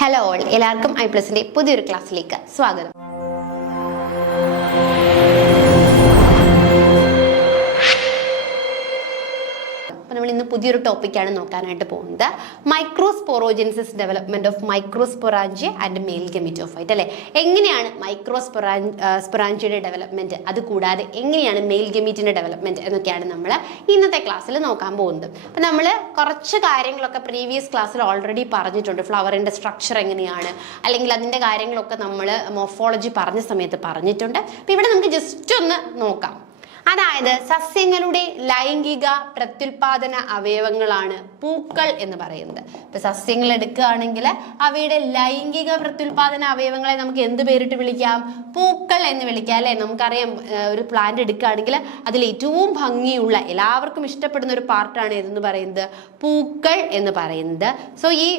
Hello all, എല്ലാവർക്കും ഐപ്ലസിന്റെ പുതിയൊരു ക്ലാസ്സിലേക്ക് സ്വാഗതം. നമ്മൾ ഇന്ന് പുതിയൊരു ടോപ്പിക്കാണ് നോക്കാനായിട്ട് പോകുന്നത്. Microsporogenesis development of microsporangia and male gametophyte അല്ലെ. എങ്ങനെയാണ് മൈക്രോസ്പൊറാഞ്ചിയുടെ ഡെവലപ്മെന്റ്, അത് കൂടാതെ എങ്ങനെയാണ് മെയിൽ ഗെമീറ്റിന്റെ ഡെവലപ്മെന്റ് എന്നൊക്കെയാണ് നമ്മൾ ഇന്നത്തെ ക്ലാസ്സിൽ നോക്കാൻ പോകുന്നത്. അപ്പം നമ്മൾ കുറച്ച് കാര്യങ്ങളൊക്കെ പ്രീവിയസ് ക്ലാസ്സിൽ ഓൾറെഡി പറഞ്ഞിട്ടുണ്ട്. ഫ്ലവറിന്റെ സ്ട്രക്ചർ എങ്ങനെയാണ്, അല്ലെങ്കിൽ അതിന്റെ കാര്യങ്ങളൊക്കെ നമ്മൾ മോർഫോളജി പറഞ്ഞ സമയത്ത് പറഞ്ഞിട്ടുണ്ട്. അപ്പം ഇവിടെ നമുക്ക് ജസ്റ്റ് ഒന്ന് നോക്കാം. അതായത് സസ്യങ്ങളുടെ ലൈംഗിക പ്രത്യുൽപാദന അവയവങ്ങളാണ് പൂക്കൾ എന്ന് പറയുന്നത്. ഇപ്പൊ സസ്യങ്ങൾ എടുക്കുകയാണെങ്കിൽ അവയുടെ ലൈംഗിക പ്രത്യുൽപാദന അവയവങ്ങളെ നമുക്ക് എന്ത് പേരിട്ട് വിളിക്കാം? പൂക്കൾ എന്ന് വിളിക്കാം അല്ലെ. നമുക്കറിയാം, ഒരു പ്ലാന്റ് എടുക്കുകയാണെങ്കിൽ അതിൽ ഏറ്റവും ഭംഗിയുള്ള, എല്ലാവർക്കും ഇഷ്ടപ്പെടുന്ന ഒരു പാർട്ടാണ് ഏതെന്ന് പറയുന്നത്? പൂക്കൾ എന്ന് പറയുന്നത്. സോ ഈ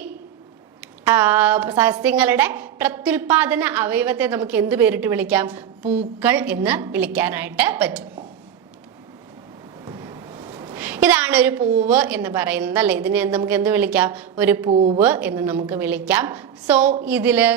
സസ്യങ്ങളുടെ പ്രത്യുൽപാദന അവയവത്തെ നമുക്ക് എന്ത് പേരിട്ട് വിളിക്കാം? പൂക്കൾ എന്ന് വിളിക്കാനായിട്ട് പറ്റും. ഇതാണ് ഒരു പൂവ് എന്ന് പറയുന്നത് അല്ലെ. ഇതിനെ നമുക്ക് എന്ത് വിളിക്കാം? ഒരു പൂവ് എന്ന് നമുക്ക് വിളിക്കാം. സോ ഇതില്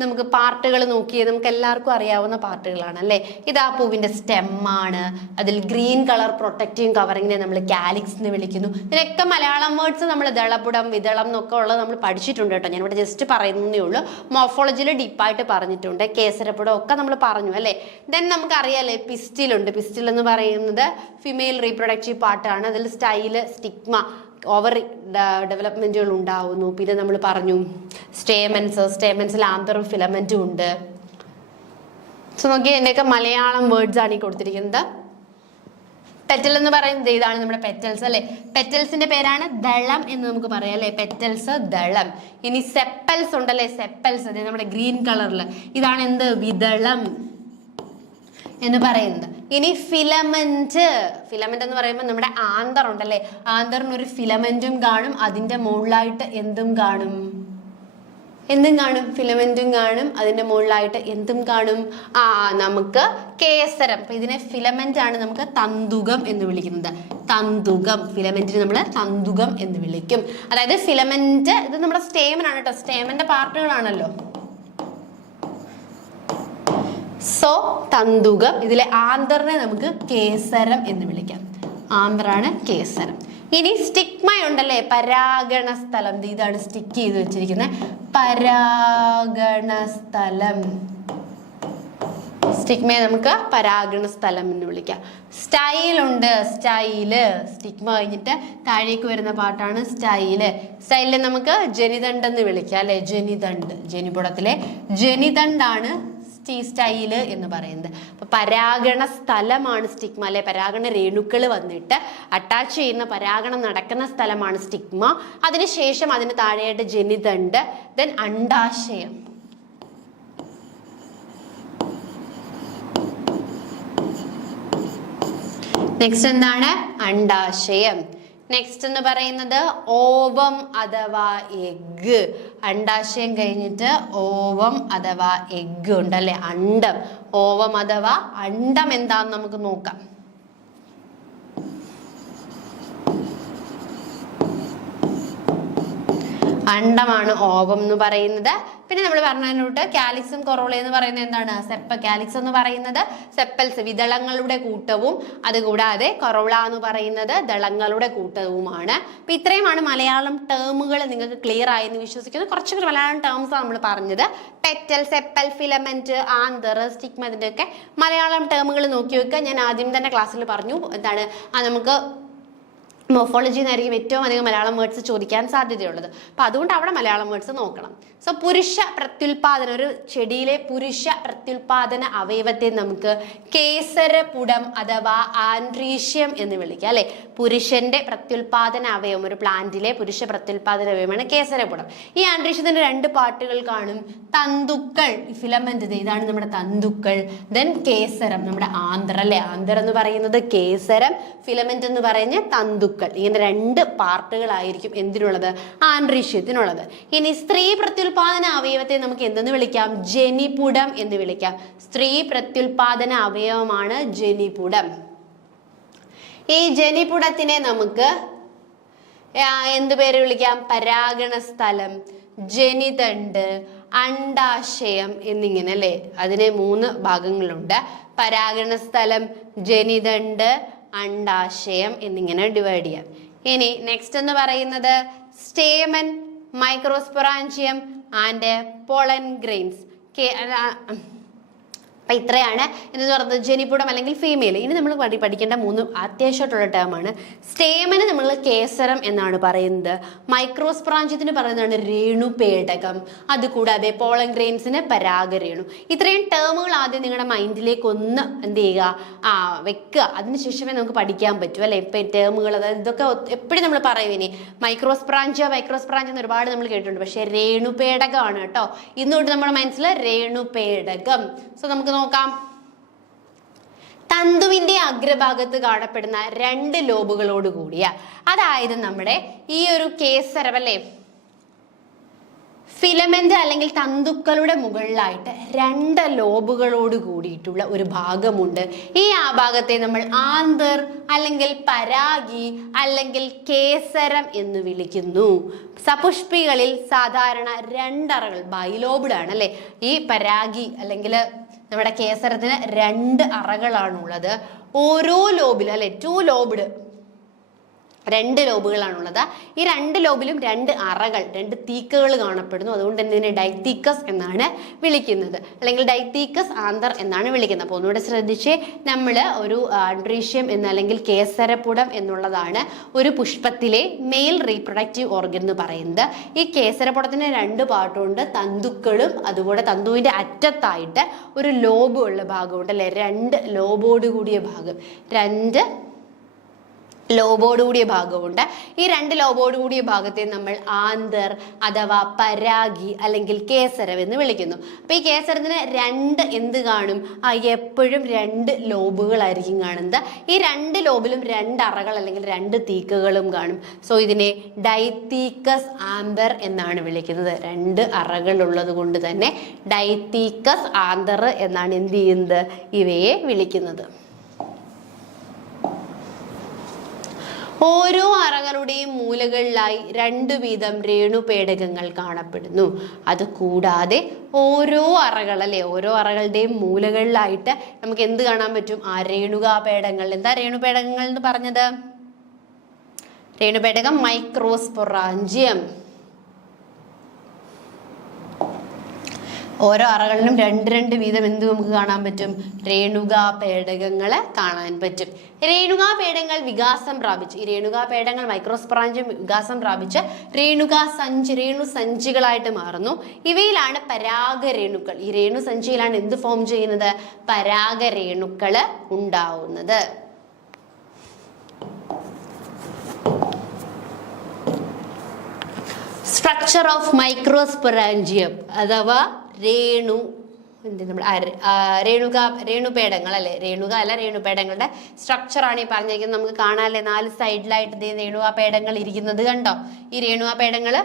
നമുക്ക് പാർട്ടുകൾ നോക്കിയേ നമുക്ക് എല്ലാവർക്കും അറിയാവുന്ന പാർട്ടുകളാണ് അല്ലെ. ഇത് ആ പൂവിന്റെ സ്റ്റെമ്മാണ്. അതിൽ ഗ്രീൻ കളർ പ്രൊട്ടക്റ്റീവ് കവറിങ്ങിനെ നമ്മൾ കാലിക്സ് എന്ന് വിളിക്കുന്നു. ഇതിനൊക്കെ മലയാളം വേർഡ്സ് നമ്മൾ ദളപുടം, വിതളം എന്നൊക്കെ ഉള്ളത് നമ്മൾ പഠിച്ചിട്ടുണ്ട് കേട്ടോ. ഞാനിവിടെ ജസ്റ്റ് പറയുന്നേ ഉള്ളൂ. മോർഫോളജിയിൽ ഡീപ്പായിട്ട് പറഞ്ഞിട്ടുണ്ട്. കേസരപ്പുടം ഒക്കെ നമ്മൾ പറഞ്ഞു അല്ലെ. ദെൻ നമുക്കറിയാലേ പിസ്റ്റിലുണ്ട്. പിസ്റ്റിൽ എന്ന് പറയുന്നത് ഫിമെയിൽ റീപ്രൊഡക്റ്റീവ് പാർട്ടാണ്. അതിൽ സ്റ്റൈല്, സ്റ്റിഗ്മ, ഓവർ ഡെവലപ്മെന്റുകൾ ഉണ്ടാവുന്നു. പിന്നെ നമ്മൾ പറഞ്ഞു സ്റ്റേമൻസിൽ ആന്തറും ഫിലമെന്റും ഉണ്ട്. സോ നോക്കി, എന്റെയൊക്കെ മലയാളം വേർഡ്സ് ആണ് ഈ കൊടുത്തിരിക്കുന്നത്. പെറ്റൽ എന്ന് പറയുന്നത് ഇതാണ് നമ്മുടെ പെറ്റൽസ് അല്ലെ. പെറ്റൽസിന്റെ പേരാണ് ദളം എന്ന് നമുക്ക് പറയാം അല്ലെ. പെറ്റൽസ്, ദളം. ഇനി സെപ്പൽസ് ഉണ്ടല്ലേ, സെപ്പൽസ് അതെ നമ്മുടെ ഗ്രീൻ കളറിൽ, ഇതാണ് എന്ത്? വിതളം എന്ന് പറയുന്നത്. ഇനി ഫിലമെന്റ് എന്ന് പറയുമ്പോൾ നമ്മുടെ ആന്തർ ഉണ്ടല്ലേ, ആന്തറിന് ഒരു ഫിലമെന്റും കാണും. അതിന്റെ മുകളിലായിട്ട് എന്തും കാണും? ഫിലമെന്റും കാണും. അതിന്റെ മുകളിലായിട്ട് എന്തും കാണും? നമുക്ക് കേസരം. അപ്പൊ ഇതിനെ ഫിലമെന്റ് ആണ് നമുക്ക് തന്തുകം എന്ന് വിളിക്കുന്നത്. തന്തുകം, ഫിലമെന്റിന് നമ്മൾ തന്തുകം എന്ന് വിളിക്കും. അതായത് ഫിലമെന്റ് ഇത് നമ്മുടെ സ്റ്റേമൻ ആണ് കേട്ടോ. സ്റ്റേമന്റെ പാർട്ടുകളാണല്ലോ. സോ തന്തുകം. ഇതിലെ ആന്തറിനെ നമുക്ക് കേസരം എന്ന് വിളിക്കാം. ആന്തറാണ് കേസരം. ഇനി സ്റ്റിഗ്മ ഉണ്ടല്ലേ, പരാഗണ സ്ഥലം. ഇതാണ് സ്റ്റിക്ക് ചെയ്ത് വെച്ചിരിക്കുന്നത്, പരാഗണ സ്ഥലം. സ്റ്റിഗ്മയെ നമുക്ക് പരാഗണ സ്ഥലം എന്ന് വിളിക്കാം. സ്റ്റൈലുണ്ട്, സ്റ്റൈല്. സ്റ്റിഗ്മ കഴിഞ്ഞിട്ട് താഴേക്ക് വരുന്ന പാട്ടാണ് സ്റ്റൈല്. സ്റ്റൈലിനെ നമുക്ക് ജനിതണ്ട് എന്ന് വിളിക്കാം അല്ലെ. ജനിതണ്ട്, ജനിപുടത്തിലെ ജനിതണ്ടാണ് സ്റ്റൈല് എന്ന് പറയുന്നത്. അപ്പൊ പരാഗണ സ്ഥലമാണ് സ്റ്റിഗ്മ അല്ലെ. പരാഗണ രേണുക്കൾ വന്നിട്ട് അറ്റാച്ച് ചെയ്യുന്ന, പരാഗണം നടക്കുന്ന സ്ഥലമാണ് സ്റ്റിഗ്മ. അതിനുശേഷം അതിന് താഴെയായിട്ട് ജനിതണ്ട്, ദെൻ അണ്ഡാശയം. നെക്സ്റ്റ് എന്താണ്? അണ്ഡാശയം. നെക്സ്റ്റ് എന്ന് പറയുന്നത് ഓവം അഥവാ എഗ്. അണ്ഡാശയം കഴിഞ്ഞിട്ട് ഓവം അഥവാ എഗ് ഉണ്ടല്ലേ, അണ്ഡം. ഓവം അഥവാ അണ്ഡം എന്താന്ന് നമുക്ക് നോക്കാം. അണ്ഡമാണ് ഓവം എന്ന് പറയുന്നത്. പിന്നെ നമ്മൾ പറഞ്ഞതിനോട്ട് കാലിക്സും കൊറോള എന്ന് പറയുന്നത് എന്താണ്? കാലിക്സ് എന്ന് പറയുന്നത് സെപ്പൽസ്, വിതളങ്ങളുടെ കൂട്ടവും, അതുകൂടാതെ കൊറോള എന്ന് പറയുന്നത് ദളങ്ങളുടെ കൂട്ടവുമാണ്. അപ്പൊ ഇത്രയുമാണ് മലയാളം ടേമുകൾ. നിങ്ങൾക്ക് ക്ലിയർ ആയെന്ന് വിശ്വസിക്കുന്നു. കുറച്ചുകൂടി മലയാളം ടേംസ് ആണ് നമ്മൾ പറഞ്ഞത്. Petal, sepal, filament, anther, stigma, ഇതിന്റെ ഒക്കെ മലയാളം ടേമുകൾ നോക്കി വെക്കുക. ഞാൻ ആദ്യം തന്നെ ക്ലാസ്സിൽ പറഞ്ഞു എന്താണ്, നമുക്ക് മോർഫോളജി എന്നായിരിക്കും ഏറ്റവും അധികം മലയാളം വേർഡ്സ് ചോദിക്കാൻ സാധ്യതയുള്ളത്. അപ്പൊ അതുകൊണ്ട് അവിടെ മലയാളം വേർഡ്സ് നോക്കണം. സോ പുരുഷ പ്രത്യുൽപാദന, ഒരു ചെടിയിലെ പുരുഷ പ്രത്യുൽപാദന അവയവത്തെ നമുക്ക് കേസരപുടം അഥവാ ആൻഡ്രീഷ്യം എന്ന് വിളിക്കാം അല്ലെ. പുരുഷന്റെ പ്രത്യുൽപാദന അവയവം, ഒരു പ്ലാന്റിലെ പുരുഷ പ്രത്യുൽപാദന അവയവമാണ് കേസരപുടം. ഈ ആൻഡ്രീഷ്യത്തിന്റെ രണ്ട് പാർട്ടുകൾ കാണും. തന്തുക്കൾ, ഫിലമെന്റ്, ഇതാണ് നമ്മുടെ തന്തുക്കൾ. ദെൻ കേസരം, നമ്മുടെ ആന്തർ അല്ലെ. ആന്തർ എന്ന് പറയുന്നത് കേസരം, ഫിലമെന്റ് എന്ന് പറയുന്ന തന്തുക്കൾ. ഇങ്ങനെ രണ്ട് പാർട്ടുകളായിരിക്കും എന്തിനുള്ളത്? ആൻഡ്രീഷ്യത്തിനുള്ളത്. ഇനി സ്ത്രീ പ്രത്യുൽപാദന അവയവത്തെ നമുക്ക് എന്തെന്ന് വിളിക്കാം? ജനിപുടം എന്ന് വിളിക്കാം. സ്ത്രീ പ്രത്യുൽപാദന അവയവമാണ് ജനിപുടം. ഈ ജനിപുടത്തിനെ നമുക്ക് എന്ത് പേര് വിളിക്കാം? പരാഗണ സ്ഥലം, ജനിതണ്ട്, അണ്ഡാശയം എന്നിങ്ങനെ അല്ലെ. അതിന് 3 ഭാഗങ്ങളുണ്ട്. പരാഗണ സ്ഥലം, ജനിതണ്ട്, അണ്ഡാശയം എന്നിങ്ങനെ ഡിവൈഡ് ചെയ്യാം. ഇനി നെക്സ്റ്റ് എന്ന് പറയുന്നത് stamen, microsporangium and pollen grains. അപ്പൊ ഇത്രയാണ് എന്ന് പറയുന്നത് ജനിപുടം അല്ലെങ്കിൽ ഫീമെയിൽ. ഇനി നമ്മൾ പഠിക്കേണ്ട 3 അത്യാവശ്യമായിട്ടുള്ള ടേമാണ്. സ്റ്റേമന് നമ്മൾ കേസരം എന്നാണ് പറയുന്നത്. മൈക്രോസ്പൊറാഞ്ചിയത്തിന് പറയുന്നതാണ് രേണുപേടകം. അതുകൂടാതെ പോളൻ ഗ്രെയിൻസിന് പരാഗരേണു. ഇത്രയും ടേമുകൾ ആദ്യം നിങ്ങളുടെ മൈൻഡിലേക്ക് ഒന്ന് എന്ത് ചെയ്യുക, വെക്കുക. അതിനുശേഷമേ നമുക്ക് പഠിക്കാൻ പറ്റൂ അല്ലെ. ഇപ്പൊ ടേമുകൾ, അതായത് ഇതൊക്കെ എപ്പോഴും നമ്മൾ പറയും. ഇനി മൈക്രോസ്പൊറാഞ്ചിയ എന്ന് ഒരുപാട് നമ്മൾ കേട്ടിട്ടുണ്ട്. പക്ഷെ രേണുപേടകമാണ് കേട്ടോ. ഇന്നുകൊണ്ട് നമ്മുടെ മനസ്സിൽ രേണുപേടകം. സോ നമുക്ക് നോക്കാം. തന്തുവിന്റെ അഗ്രഭാഗത്ത് കാണപ്പെടുന്ന 2 ലോബുകളോട് കൂടിയ, അതായത് നമ്മുടെ ഈ ഒരു കേസരം അല്ലെ, ഫിലമെന്റ് അല്ലെങ്കിൽ തന്തുക്കളുടെ മുകളിലായിട്ട് 2 ലോബുകളോട് കൂടിയിട്ടുള്ള ഒരു ഭാഗമുണ്ട്. ഈ ഭാഗത്തെ നമ്മൾ ആന്തർ അല്ലെങ്കിൽ പരാഗി അല്ലെങ്കിൽ കേസരം എന്ന് വിളിക്കുന്നു. സപുഷ്പികളിൽ സാധാരണ 2 അറകൾ, ബൈലോബ്ഡ് ആണ് അല്ലെ. ഈ പരാഗി അല്ലെങ്കിൽ നമ്മുടെ കേസരത്തിന് 2 അറകളാണുള്ളത്. ഓരോ ലോബിലും അല്ലെ 2 ലോബ്ഡ് 2 ലോബുകളാണുള്ളത്. ഈ 2 ലോബിലും 2 അറകൾ, 2 തീക്കകൾ കാണപ്പെടുന്നു. അതുകൊണ്ട് തന്നെ ഇതിനെ ഡൈത്തീക്കസ് എന്നാണ് വിളിക്കുന്നത്, അല്ലെങ്കിൽ ഡൈത്തീക്കസ് ആന്തർ എന്നാണ് വിളിക്കുന്നത്. അപ്പോൾ ഒന്നുകൂടെ ശ്രദ്ധിച്ച്, നമ്മൾ ഒരു ആൻഡ്രീഷ്യം എന്ന് അല്ലെങ്കിൽ കേസരപ്പുടം എന്നുള്ളതാണ് ഒരു പുഷ്പത്തിലെ മെയിൽ റീപ്രൊഡക്റ്റീവ് ഓർഗൻ എന്ന് പറയുന്നത്. ഈ കേസരപ്പുടത്തിന് 2 പാർട്ടുണ്ട്. തന്തുക്കളും അതുപോലെ തന്തുവിന്റെ അറ്റത്തായിട്ട് ഒരു ലോബ് ഉള്ള ഭാഗമുണ്ട് അല്ലെ. 2 ലോബോട് കൂടിയ ഭാഗം, 2 ലോബോട് കൂടിയ ഭാഗമുണ്ട്. ഈ 2 ലോബോട് കൂടിയ ഭാഗത്തെ നമ്മൾ ആന്തർ അഥവാ പരാഗി അല്ലെങ്കിൽ കേസരം എന്ന് വിളിക്കുന്നു. അപ്പൊ ഈ കേസരത്തിന് 2 എന്ത് കാണും? എപ്പോഴും 2 ലോബുകളായിരിക്കും കാണുന്നത്. ഈ 2 ലോബിലും 2 അറകൾ അല്ലെങ്കിൽ 2 തീക്കകളും കാണും. സോ ഇതിനെ ഡൈത്തീക്കസ് ആന്തർ എന്നാണ് വിളിക്കുന്നത്. 2 അറകൾ ഉള്ളത് കൊണ്ട് തന്നെ ഡൈത്തീക്കസ് ആന്തർ എന്നാണ് എന്ത് ചെയ്യുന്നത്, ഇവയെ വിളിക്കുന്നത്. ഓരോ അറകളുടെയും മൂലകളിലായി 2 വീതം രേണുപേടകങ്ങൾ കാണപ്പെടുന്നു. അത് കൂടാതെ ഓരോ അറകൾ അല്ലെ, ഓരോ അറകളുടെയും മൂലകളിലായിട്ട് നമുക്ക് എന്ത് കാണാൻ പറ്റും? രേണുകാപേടങ്ങൾ. എന്താ രേണുപേടകങ്ങൾ എന്ന് പറഞ്ഞത്? രേണുപേടകം മൈക്രോസ്പൊറാഞ്ചിയം. ഓരോ അറകളിലും 2 വീതം എന്ത് നമുക്ക് കാണാൻ പറ്റും? രേണുകാപേടകങ്ങളെ കാണാൻ പറ്റും. രേണുകാപേടങ്ങൾ വികാസം പ്രാപിച്ച്, ഈ രേണുകാപേടങ്ങൾ മൈക്രോസ്പൊറാഞ്ചിയം വികാസം പ്രാപിച്ച് രേണുസഞ്ചികളായിട്ട് മാറുന്നു. ഇവയിലാണ് പരാഗരേണുക്കൾ, ഈ രേണുസഞ്ചിയിലാണ് എന്ത് ഫോം ചെയ്യുന്നത്? പരാഗരേണുക്കള് ഉണ്ടാവുന്നത്. സ്ട്രക്ചർ ഓഫ് മൈക്രോസ്പൊറാഞ്ചിയം അഥവാ രേണുപേടങ്ങൾ അല്ലെ, രേണുപേടങ്ങളുടെ സ്ട്രക്ചറാണ് ഈ പറഞ്ഞിരിക്കുന്നത്. നമുക്ക് കാണാല്ലേ 4 സൈഡിലായിട്ട് രേണുകാപേടങ്ങൾ ഇരിക്കുന്നത് കണ്ടോ? ഈ രേണുകാപേടങ്ങള്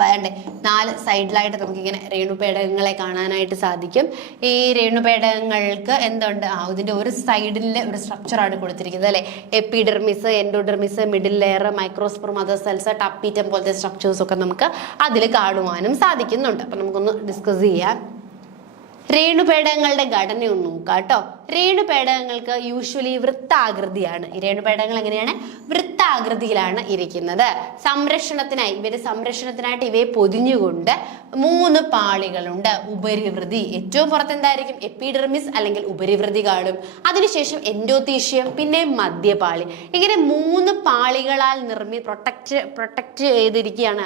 വേണ്ടേ 4 സൈഡിലായിട്ട് നമുക്കിങ്ങനെ രേണുപേടകങ്ങളെ കാണാനായിട്ട് സാധിക്കും. ഈ രേണുപേടകങ്ങൾക്ക് എന്തുണ്ട്? ഇതിന്റെ ഒരു സൈഡിലെ ഒരു സ്ട്രക്ചറാണ് കൊടുത്തിരിക്കുന്നത് അല്ലെ. Epidermis, endodermis, middle layer, microspore, mother cells, tapetum പോലത്തെ സ്ട്രക്ചേഴ്സ് ഒക്കെ നമുക്ക് അതിൽ കാണുവാനും സാധിക്കുന്നുണ്ട്. അപ്പൊ നമുക്കൊന്ന് ഡിസ്കസ് ചെയ്യാം. രേണുപേടകങ്ങളുടെ ഘടന ഒന്ന് നോക്കാം കേട്ടോ. രേണുപേടകങ്ങൾക്ക് യൂഷ്വലി വൃത്താകൃതിയാണ്. ഈ രേണുപേടകങ്ങൾ എങ്ങനെയാണ്? വൃത്താകൃതിയിലാണ് ഇരിക്കുന്നത്. സംരക്ഷണത്തിനായിട്ട് ഇവയെ പൊതിഞ്ഞുകൊണ്ട് 3 പാളികളുണ്ട്. ഉപരിവൃതി, ഏറ്റവും പുറത്ത് എന്തായിരിക്കും? എപ്പിഡെർമിസ് അല്ലെങ്കിൽ ഉപരിവൃതി കാണും. അതിനുശേഷം എൻഡോത്തീഷ്യം, പിന്നെ മധ്യപാളി. ഇങ്ങനെ 3 പാളികളാൽ പ്രൊട്ടക്ട് ചെയ്തിരിക്കുകയാണ്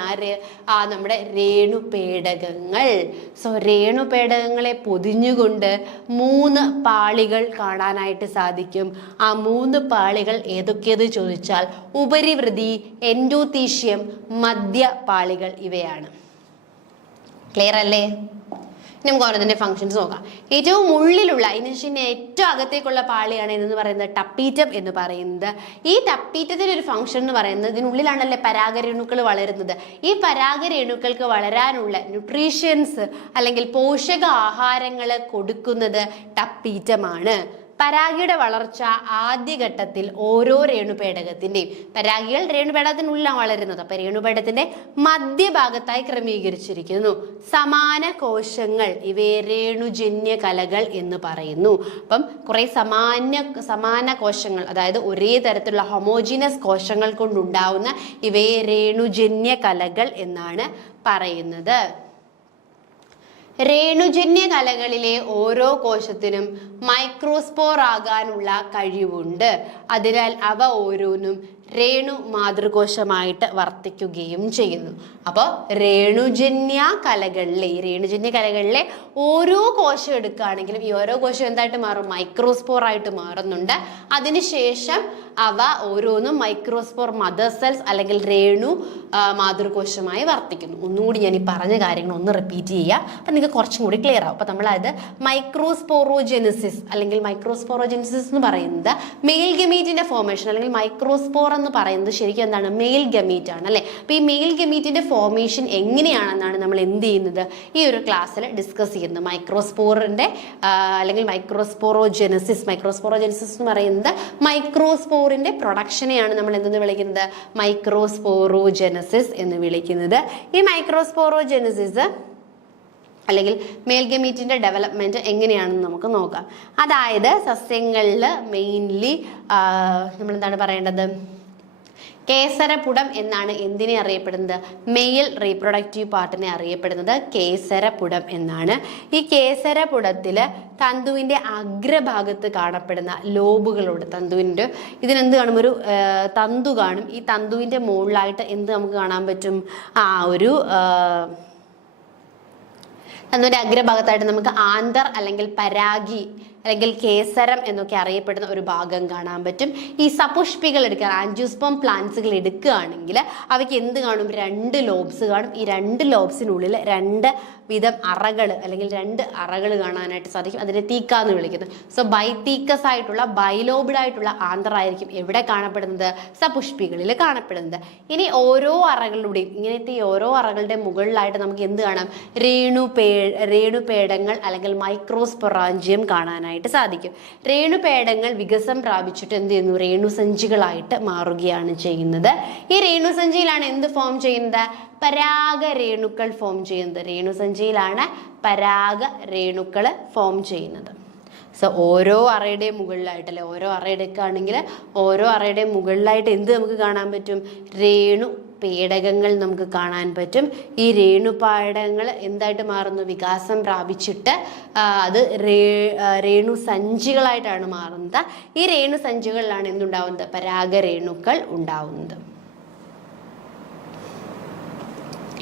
നമ്മുടെ രേണുപേടകങ്ങൾ. സോ രേണുപേടകങ്ങളെ പൊതിഞ്ഞുകൊണ്ട് 3 പാളികൾ കാണാനായിട്ട് സാധിക്കും. ആ 3 പാളികൾ ഏതൊക്കെയെന്ന് ചോദിച്ചാൽ ഉപരിവൃതി, എൻഡോത്തീഷ്യം, മധ്യപാളികൾ ഇവയാണ്. ക്ലിയർ അല്ലേ? നമുക്ക് ഓരോന്നിന്റെ ഫംഗ്ഷൻസ് നോക്കാം. ഏറ്റവും ഉള്ളിലുള്ള ഇതിന് ഏറ്റവും അകത്തേക്കുള്ള പാളിയാണ് എന്ന് പറയുന്നത് ടപ്പീറ്റം എന്ന് പറയുന്നത്. ഈ ടപ്പീറ്റത്തിന്റെ ഒരു ഫംഗ്ഷൻ എന്ന് പറയുന്നത് ഇതിനുള്ളിലാണല്ലേ പരാഗരേണുക്കൾ വളരുന്നത്. ഈ പരാഗരേണുക്കൾക്ക് വളരാനുള്ള ന്യൂട്രീഷ്യൻസ് അല്ലെങ്കിൽ പോഷക ആഹാരങ്ങൾ കൊടുക്കുന്നത് ടപ്പീറ്റമാണ്. പരാഗിയുടെ വളർച്ച ആദ്യഘട്ടത്തിൽ ഓരോ രേണുപേടകത്തിന്റെയും, പരാഗികൾ രേണുപേടകത്തിനുള്ളിലാണ് വളരുന്നത്, അപ്പൊ രേണുപേടകത്തിന്റെ മധ്യഭാഗത്തായി ക്രമീകരിച്ചിരിക്കുന്നു. സമാന കോശങ്ങൾ ഇവയെ രേണുജന്യ കലകൾ എന്ന് പറയുന്നു. അപ്പം കുറെ സമാന കോശങ്ങൾ, അതായത് ഒരേ തരത്തിലുള്ള ഹോമോജീനസ് കോശങ്ങൾ കൊണ്ടുണ്ടാവുന്ന ഇവയെ രേണുജന്യ കലകൾ എന്നാണ് പറയുന്നത്. രേണുജന്യ കലകളിലെ ഓരോ കോശത്തിനും മൈക്രോസ്പോർ ആകാനുള്ള കഴിവുണ്ട്. അതിനാൽ അവ ഓരോന്നും രേണു മാതൃകോശമായിട്ട് വർത്തിക്കുകയും ചെയ്യുന്നു. അപ്പോൾ രേണുജന്യ കലകളിലെ ഓരോ കോശം എടുക്കുകയാണെങ്കിലും ഈ ഓരോ കോശം എന്തായിട്ട് മാറും? മൈക്രോസ്പോർ ആയിട്ട് മാറുന്നുണ്ട്. അതിനുശേഷം അവ ഓരോന്നും മൈക്രോസ്പോർ മദർ സെൽസ് അല്ലെങ്കിൽ രേണു മാതൃകോശമായി വർത്തിക്കുന്നു. ഒന്നുകൂടി ഞാൻ ഈ പറഞ്ഞ കാര്യങ്ങൾ ഒന്ന് റിപ്പീറ്റ് ചെയ്യാം, അപ്പം നിങ്ങൾക്ക് കുറച്ചും കൂടി ക്ലിയർ ആവും. അപ്പം നമ്മളത് മൈക്രോസ്പോറോജെനിസിസ് അല്ലെങ്കിൽ മൈക്രോസ്പോറോജെനിസിസ് എന്ന് പറയുന്നത് മെയിൽ ഗമീറ്റിന്റെ ഫോർമേഷൻ അല്ലെങ്കിൽ മൈക്രോസ്പോർ എന്ന് പറയുന്നത് ശരിക്കും എന്താണ്? മെയിൽ ഗമീറ്റ് ആണ് അല്ലെ. അപ്പൊ ഈ മെയിൽ ഗമീറ്റിന്റെ ഫോർമേഷൻ എങ്ങനെയാണെന്നാണ് നമ്മൾ എന്ത് ചെയ്യുന്നത് ഈ ഒരു ക്ലാസ്സിൽ ഡിസ്കസ് ചെയ്യുന്നത്. മൈക്രോസ്പോറിന്റെ അല്ലെങ്കിൽ മൈക്രോസ്പോറോജെനിസിസ് എന്ന് പറയുന്നത് മൈക്രോസ്പോറിന്റെ പ്രൊഡക്ഷനെയാണ് നമ്മൾ എന്തെന്ന് വിളിക്കുന്നത്? മൈക്രോസ്പോറോജെനിസിസ് എന്ന് വിളിക്കുന്നത്. ഈ മൈക്രോസ്പോറോജെനിസിസ് അല്ലെങ്കിൽ മെയിൽ ഗമീറ്റിന്റെ ഡെവലപ്മെന്റ് എങ്ങനെയാണെന്ന് നമുക്ക് നോക്കാം. അതായത് സസ്യങ്ങളിൽ മെയിൻലി നമ്മൾ എന്താണ് പറയേണ്ടത്? കേസരപുടം എന്നാണ് എന്തിനെ അറിയപ്പെടുന്നത്? മെയിൽ റീപ്രൊഡക്റ്റീവ് പാർട്ടിനെ അറിയപ്പെടുന്നത് കേസരപുടം എന്നാണ്. ഈ കേസരപുടത്തില് തന്തുവിന്റെ അഗ്രഭാഗത്ത് കാണപ്പെടുന്ന ലോബുകളോട് ഇതിനെന്ത് കാണും? ഒരു തന്തു കാണും. ഈ തന്തുവിന്റെ മുകളിലായിട്ട് എന്ത് നമുക്ക് കാണാൻ പറ്റും? ഒരു തന്തുവിന്റെ അഗ്രഭാഗത്തായിട്ട് നമുക്ക് ആന്തർ അല്ലെങ്കിൽ പരാഗി അല്ലെങ്കിൽ കേസരം എന്നൊക്കെ അറിയപ്പെടുന്ന ഒരു ഭാഗം കാണാൻ പറ്റും. ഈ സപുഷ്പികൾ എടുക്കുക, ആൻജിയോസ്പേം പ്ലാന്റ്സുകൾ എടുക്കുകയാണെങ്കിൽ അവയ്ക്ക് എന്ത് കാണും? 2 ലോബ്സ് കാണും. ഈ 2 ലോബ്സിനുള്ളിൽ 2 വിധം അറകൾ അല്ലെങ്കിൽ 2 അറകൾ കാണാനായിട്ട് സാധിക്കും. അതിനെ തീക്ക എന്ന് വിളിക്കുന്നു. സോ ബൈതീക്കസ് ആയിട്ടുള്ള ബൈലോബിഡ് ആയിട്ടുള്ള ആന്തറായിരിക്കും എവിടെ കാണപ്പെടുന്നത്? സപുഷ്പികളിൽ കാണപ്പെടുന്നത്. ഇനി ഓരോ അറകളുടെയും ഇങ്ങനത്തെ ഓരോ അറകളുടെ മുകളിലായിട്ട് നമുക്ക് എന്ത് കാണാം? രേണുപേടങ്ങൾ അല്ലെങ്കിൽ മൈക്രോസ്പൊറാഞ്ചിയം കാണാനായിട്ട് സാധിക്കും. രേണുപേടങ്ങൾ വികസം പ്രാപിച്ചിട്ട് എന്ത് ചെയ്യുന്നു? രേണുസഞ്ചികളായിട്ട് മാറുകയാണ് ചെയ്യുന്നത്. ഈ രേണുസഞ്ചിയിലാണ് എന്ത് ഫോം ചെയ്യുന്നത്? പരാഗരേണുക്കൾ ഫോം ചെയ്യുന്നത്. രേണുസഞ്ചിയിലാണ് പരാഗരേണുക്കൾ ഫോം ചെയ്യുന്നത്. സോ ഓരോ അറയുടെയും മുകളിലായിട്ട് അല്ലെ, ഓരോ അറ എടുക്കുകയാണെങ്കിൽ ഓരോ അറയുടെയും മുകളിലായിട്ട് എന്ത് നമുക്ക് കാണാൻ പറ്റും? രേണു പേടകങ്ങൾ നമുക്ക് കാണാൻ പറ്റും. ഈ രേണുപാടങ്ങൾ എന്തായിട്ട് മാറുന്നു? വികാസം പ്രാപിച്ചിട്ട് അത് രേണുസഞ്ചികളായിട്ടാണ് മാറുന്നത്. ഈ രേണുസഞ്ചികളിലാണ് എന്തുണ്ടാവുന്നത്? പരാഗരേണുക്കൾ ഉണ്ടാവുന്നത്.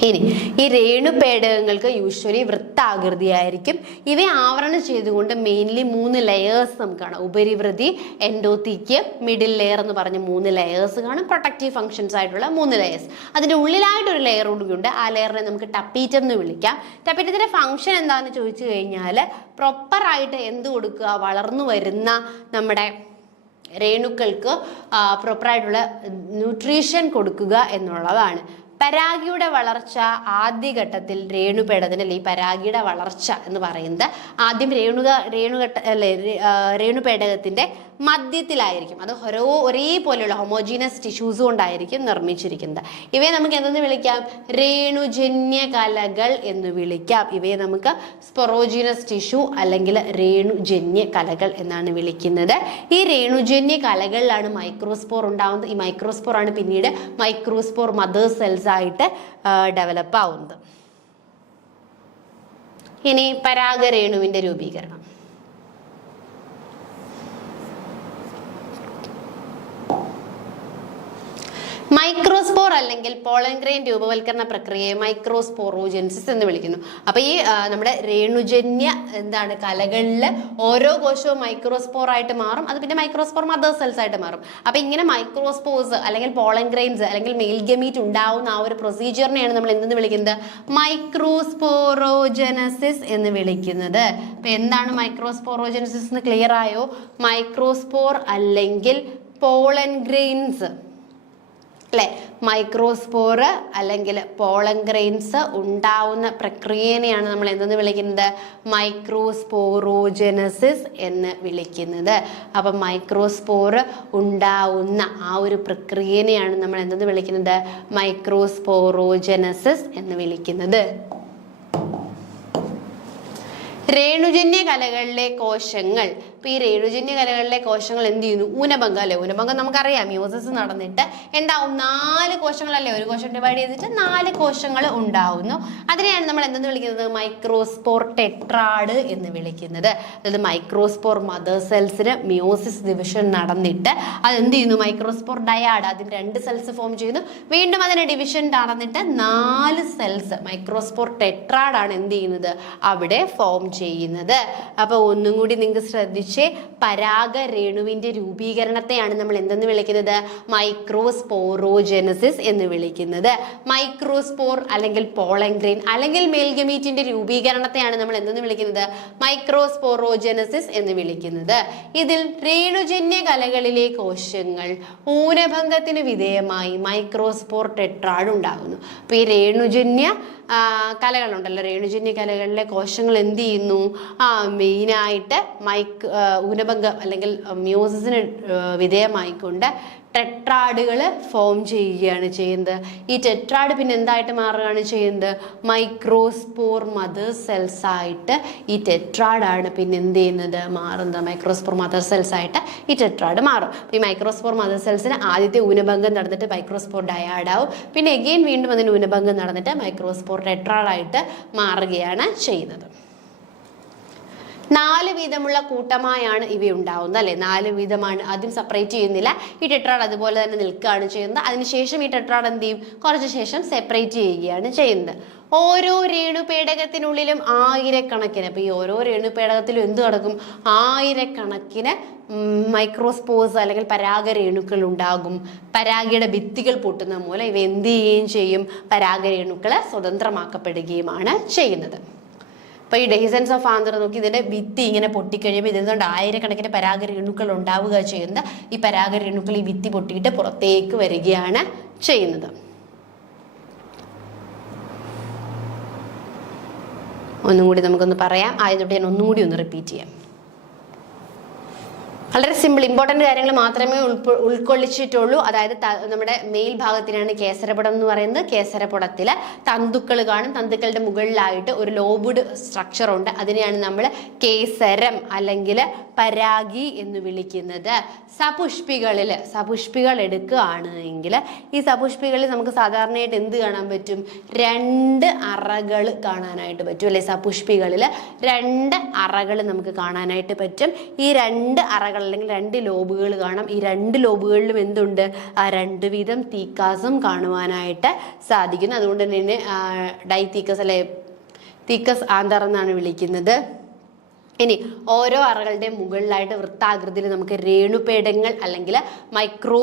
ഇനി ഈ രേണുപേടകങ്ങൾക്ക് യൂഷ്വലി വൃത്താകൃതിയായിരിക്കും. ഇവയെ ആവരണം ചെയ്തുകൊണ്ട് മെയിൻലി 3 ലെയേഴ്സ് നമുക്ക് കാണാം. ഉപരിവൃതി, എൻഡോത്തീക്യം, മിഡിൽ ലെയർ എന്ന് പറഞ്ഞ് 3 ലെയേഴ്സ് കാണും. പ്രൊട്ടക്റ്റീവ് ഫംഗ്ഷൻസ് ആയിട്ടുള്ള 3 ലെയേഴ്സ്. അതിൻ്റെ ഉള്ളിലായിട്ടൊരു ലെയർ കൂടിയുണ്ട്. ആ ലെയറിനെ നമുക്ക് ടപ്പീറ്റം എന്ന് വിളിക്കാം. ടപ്പീറ്റത്തിൻ്റെ ഫംഗ്ഷൻ എന്താണെന്ന് ചോദിച്ചു കഴിഞ്ഞാൽ പ്രോപ്പറായിട്ട് എന്ത് കൊടുക്കുക? വളർന്നു വരുന്ന നമ്മുടെ രേണുക്കൾക്ക് പ്രോപ്പറായിട്ടുള്ള ന്യൂട്രീഷൻ കൊടുക്കുക എന്നുള്ളതാണ്. പരാഗിയുടെ വളർച്ച ആദ്യഘട്ടത്തിൽ രേണുപേടകത്തിന് ഈ പരാഗിയുടെ വളർച്ച എന്ന് പറയുന്നത് ആദ്യം രേണുപേടകത്തിന്റെ മധ്യത്തിലായിരിക്കും. അത് ഒരേപോലെയുള്ള ഹോമോജീനസ് ടിഷ്യൂസ് കൊണ്ടായിരിക്കും നിർമ്മിച്ചിരിക്കുന്നത്. ഇവയെ നമുക്ക് എന്തെന്ന് വിളിക്കാം? രേണുജന്യ കലകൾ എന്ന് വിളിക്കാം. ഇവയെ നമുക്ക് സ്പൊറോജീനസ് ടിഷ്യൂ അല്ലെങ്കിൽ രേണുജന്യ കലകൾ എന്നാണ് വിളിക്കുന്നത്. ഈ രേണുജന്യ കലകളിലാണ് മൈക്രോസ്പോർ ഉണ്ടാവുന്നത്. ഈ മൈക്രോസ്പോർ ആണ് പിന്നീട് മൈക്രോസ്പോർ മദർ സെൽസ് ആയിട്ട് ഡെവലപ്പ് ആവുന്നത്. ഇനി പരാഗരേണുവിന്റെ രൂപീകരണം. മൈക്രോസ്പോർ അല്ലെങ്കിൽ പോളൻ ഗ്രെയിൻ രൂപവൽക്കരണ പ്രക്രിയയെ മൈക്രോസ്പോറോജെനിസിസ് എന്ന് വിളിക്കുന്നു. അപ്പൊ ഈ നമ്മുടെ രേണുജന്യ കലകളിൽ ഓരോ കോശവും മൈക്രോസ്പോർ ആയിട്ട് മാറും. അത് പിന്നെ മൈക്രോസ്പോർ മദർ സെൽസ് ആയിട്ട് മാറും. അപ്പൊ ഇങ്ങനെ മൈക്രോസ്പോർസ് അല്ലെങ്കിൽ പോളൻ ഗ്രെയിൻസ് അല്ലെങ്കിൽ മെയിൽ ഗമീറ്റ് ഉണ്ടാവുന്ന ആ ഒരു പ്രൊസീജിയറിനെയാണ് നമ്മൾ എന്തെന്ന് വിളിക്കുന്നത്? മൈക്രോസ്പോറോജെനസിസ് എന്ന് വിളിക്കുന്നത്. അപ്പൊ എന്താണ് മൈക്രോസ്പോറോജെനസിസ് എന്ന് ക്ലിയർ ആയോ? മൈക്രോസ്പോർ അല്ലെങ്കിൽ പോളൻ ഗ്രെയിൻസ് അല്ലെ? മൈക്രോസ്പോർ അല്ലെങ്കിൽ പോളൻ ഗ്രെയിൻസ് ഉണ്ടാവുന്ന പ്രക്രിയനെയാണ് നമ്മൾ എന്തെന്ന് വിളിക്കുന്നത്? മൈക്രോസ്പോറോജനസിസ് എന്ന് വിളിക്കുന്നത്. അപ്പം മൈക്രോസ്പോർ ഉണ്ടാവുന്ന ആ ഒരു പ്രക്രിയനെയാണ് നമ്മൾ എന്തെന്ന് വിളിക്കുന്നത്? മൈക്രോസ്പോറോജനസിസ് എന്ന് വിളിക്കുന്നത്. രേണുജന്യ കലകളിലെ കോശങ്ങൾ, ഇപ്പൊ ഈ രേണുജന്യ കലകളിലെ കോശങ്ങൾ എന്ത് ചെയ്യുന്നു? ഊനഭംഗം അല്ലെ? ഊനഭംഗം നമുക്കറിയാം, മ്യൂസിസ് നടന്നിട്ട് എന്താവും? 4 കോശങ്ങളല്ലേ? ഒരു കോശം ഡിവൈഡ് ചെയ്തിട്ട് 4 കോശങ്ങൾ ഉണ്ടാവുന്നു. അതിനെയാണ് നമ്മൾ എന്തെന്ന് വിളിക്കുന്നത്? മൈക്രോസ്പോർ ടെട്രാഡ് എന്ന് വിളിക്കുന്നത്. അതായത് മൈക്രോസ്പോർ മദർ സെൽസിന് മ്യൂസിസ് ഡിവിഷൻ നടന്നിട്ട് അത് എന്ത് ചെയ്യുന്നു? മൈക്രോസ്പോർ ഡയാഡ്, അതിന് 2 സെൽസ് ഫോം ചെയ്യുന്നു. വീണ്ടും അതിന് ഡിവിഷൻ നടന്നിട്ട് 4 സെൽസ് മൈക്രോസ്പോർ ടെട്രാഡ് ആണ് എന്ത് ചെയ്യുന്നത്? അവിടെ ഫോം ചെയ്യുന്നത്. അപ്പൊ ഒന്നും കൂടി നിങ്ങൾക്ക് ശ്രദ്ധിച്ച്, പരാഗ രേണുവിന്റെ രൂപീകരണത്തെയാണ് നമ്മൾ എന്തെന്ന് വിളിക്കുന്നത്? മൈക്രോസ്പോറോജനസിസ് എന്ന് വിളിക്കുന്നത്. മൈക്രോസ്പോർ അല്ലെങ്കിൽ പോളൻ ഗ്രെയിൻ അല്ലെങ്കിൽ മെയിൽ ഗമീറ്റിന്റെ രൂപീകരണത്തെയാണ് നമ്മൾ എന്തെന്ന് വിളിക്കുന്നത്? മൈക്രോസ്പോറോജനസിസ് എന്ന് വിളിക്കുന്നത്. ഇതിൽ രേണുജന്യ കലകളിലെ കോശങ്ങൾ ഊനഭംഗത്തിന് വിധേയമായി മൈക്രോസ്പോർ ടെട്രാഡ് ഉണ്ടാകുന്നു. അപ്പൊ ഈ രേണുജന്യ കലകളുണ്ടല്ലോ, രേണുജന്യ കലകളിലെ കോശങ്ങൾ എന്ത് ചെയ്യുന്നു? മെയിനായിട്ട് ഊനഭംഗം അല്ലെങ്കിൽ മ്യൂസിസിന് വിധേയമായിക്കൊണ്ട് ടെട്രാഡുകൾ ഫോം ചെയ്യുകയാണ് ചെയ്യുന്നത്. ഈ ടെട്രാഡ് പിന്നെ എന്തായിട്ട് മാറുകയാണ് ചെയ്യുന്നത്? മൈക്രോസ്പോർ മദർ സെൽസ് ആയിട്ട് ഈ ടെട്രാഡാണ് പിന്നെ എന്ത് ചെയ്യുന്നത്? മാറുന്നത്. മൈക്രോസ്പോർ മദർ സെൽസ് ആയിട്ട് ഈ ടെട്രാഡ് മാറും. ഈ മൈക്രോസ്പോർ മദർ സെൽസിന് ആദ്യത്തെ ഊനഭംഗം നടന്നിട്ട് മൈക്രോസ്പോർ ഡയാഡ് ആവും. പിന്നെ എഗെയിൻ വീണ്ടും അതിന് ഊനഭംഗം നടന്നിട്ട് മൈക്രോസ്പോർ ടെട്രാഡായിട്ട് മാറുകയാണ് ചെയ്യുന്നത്. 4 വീതമുള്ള കൂട്ടമായാണ് ഇവ ഉണ്ടാവുന്നത് അല്ലെ? 4 വീതമാണ്. ആദ്യം സെപ്പറേറ്റ് ചെയ്യുന്നില്ല, ഈ ടെട്രാഡ് അതുപോലെ തന്നെ നിൽക്കുകയാണ് ചെയ്യുന്നത്. അതിനുശേഷം ഈ ടെട്രാഡ് എന്ത് ചെയ്യും? കുറച്ച് ശേഷം സെപ്പറേറ്റ് ചെയ്യുകയാണ് ചെയ്യുന്നത്. ഓരോ രേണുപേടകത്തിനുള്ളിലും ആയിരക്കണക്കിന്, അപ്പൊ ഈ ഓരോ രേണുപേടകത്തിലും എന്ത് നടക്കും? ആയിരക്കണക്കിന് മൈക്രോസ്പോർസ് അല്ലെങ്കിൽ പരാഗ രേണുക്കൾ ഉണ്ടാകും. പരാഗയുടെ ഭിത്തികൾ പൊട്ടുന്ന മൂലം ഇവ എന്ത് ചെയ്യുകയും ചെയ്യും? പരാഗ രേണുക്കൾ സ്വതന്ത്രമാക്കപ്പെടുകയുമാണ് ചെയ്യുന്നത്. അപ്പൊ ഈ ഡെഹിസൻസ് ഓഫ് ആന്തർ നോക്കി, ഇതിന്റെ ഭിത്തി ഇങ്ങനെ പൊട്ടിക്കഴിയുമ്പോൾ ഇതിനുകൊണ്ട് ആയിരക്കണക്കിന് പരാഗ രേണുക്കൾ ഉണ്ടാവുക ചെയ്യുന്നത്. ഈ പരാഗ രേണുക്കൾ ഈ ഭിത്തി പൊട്ടിയിട്ട് പുറത്തേക്ക് വരികയാണ് ചെയ്യുന്നത്. ഒന്നും കൂടി നമുക്കൊന്ന് പറയാം. ആയതുകൊണ്ട് ഞാൻ ഒന്നും കൂടി ഒന്ന് റിപ്പീറ്റ് ചെയ്യാം. വളരെ സിമ്പിൾ, ഇമ്പോർട്ടൻ്റ് കാര്യങ്ങൾ മാത്രമേ ഉൾക്കൊള്ളിച്ചിട്ടുള്ളൂ. അതായത് നമ്മുടെ മെയിൽ ഭാഗത്തിനാണ് കേസരപടം എന്ന് പറയുന്നത്. കേസരപടത്തില് തന്തുക്കൾ കാണും. തന്തുക്കളുടെ മുകളിലായിട്ട് ഒരു ലോബുഡ് സ്ട്രക്ചർ ഉണ്ട്. അതിനെയാണ് നമ്മൾ കേസരം അല്ലെങ്കിൽ പരാഗി എന്ന് വിളിക്കുന്നത്. സപുഷ്പികൾ എടുക്കുകയാണ് എങ്കിൽ ഈ സപുഷ്പികളിൽ നമുക്ക് സാധാരണയായിട്ട് എന്ത് കാണാൻ പറ്റും? 2 അറകൾ കാണാനായിട്ട് പറ്റും അല്ലെ? സപുഷ്പികളിൽ 2 അറകൾ നമുക്ക് കാണാനായിട്ട് പറ്റും. ഈ 2 അറകൾ അല്ലെങ്കിൽ 2 ലോബുകൾ കാണാം. ഈ 2 ലോബുകളിലും എന്തുണ്ട്? 2 വീതം തീക്കാസും കാണുവാനായിട്ട് സാധിക്കുന്നു. അതുകൊണ്ട് തന്നെ ഡൈതീക്കസ് അല്ലെ തീക്കസ് ആന്തർ എന്നാണ് വിളിക്കുന്നത്. ഇനി ഓരോ അറകളുടെയും മുകളിലായിട്ട് വൃത്താകൃതിയിൽ നമുക്ക് രേണുപേടങ്ങൾ അല്ലെങ്കിൽ മൈക്രോ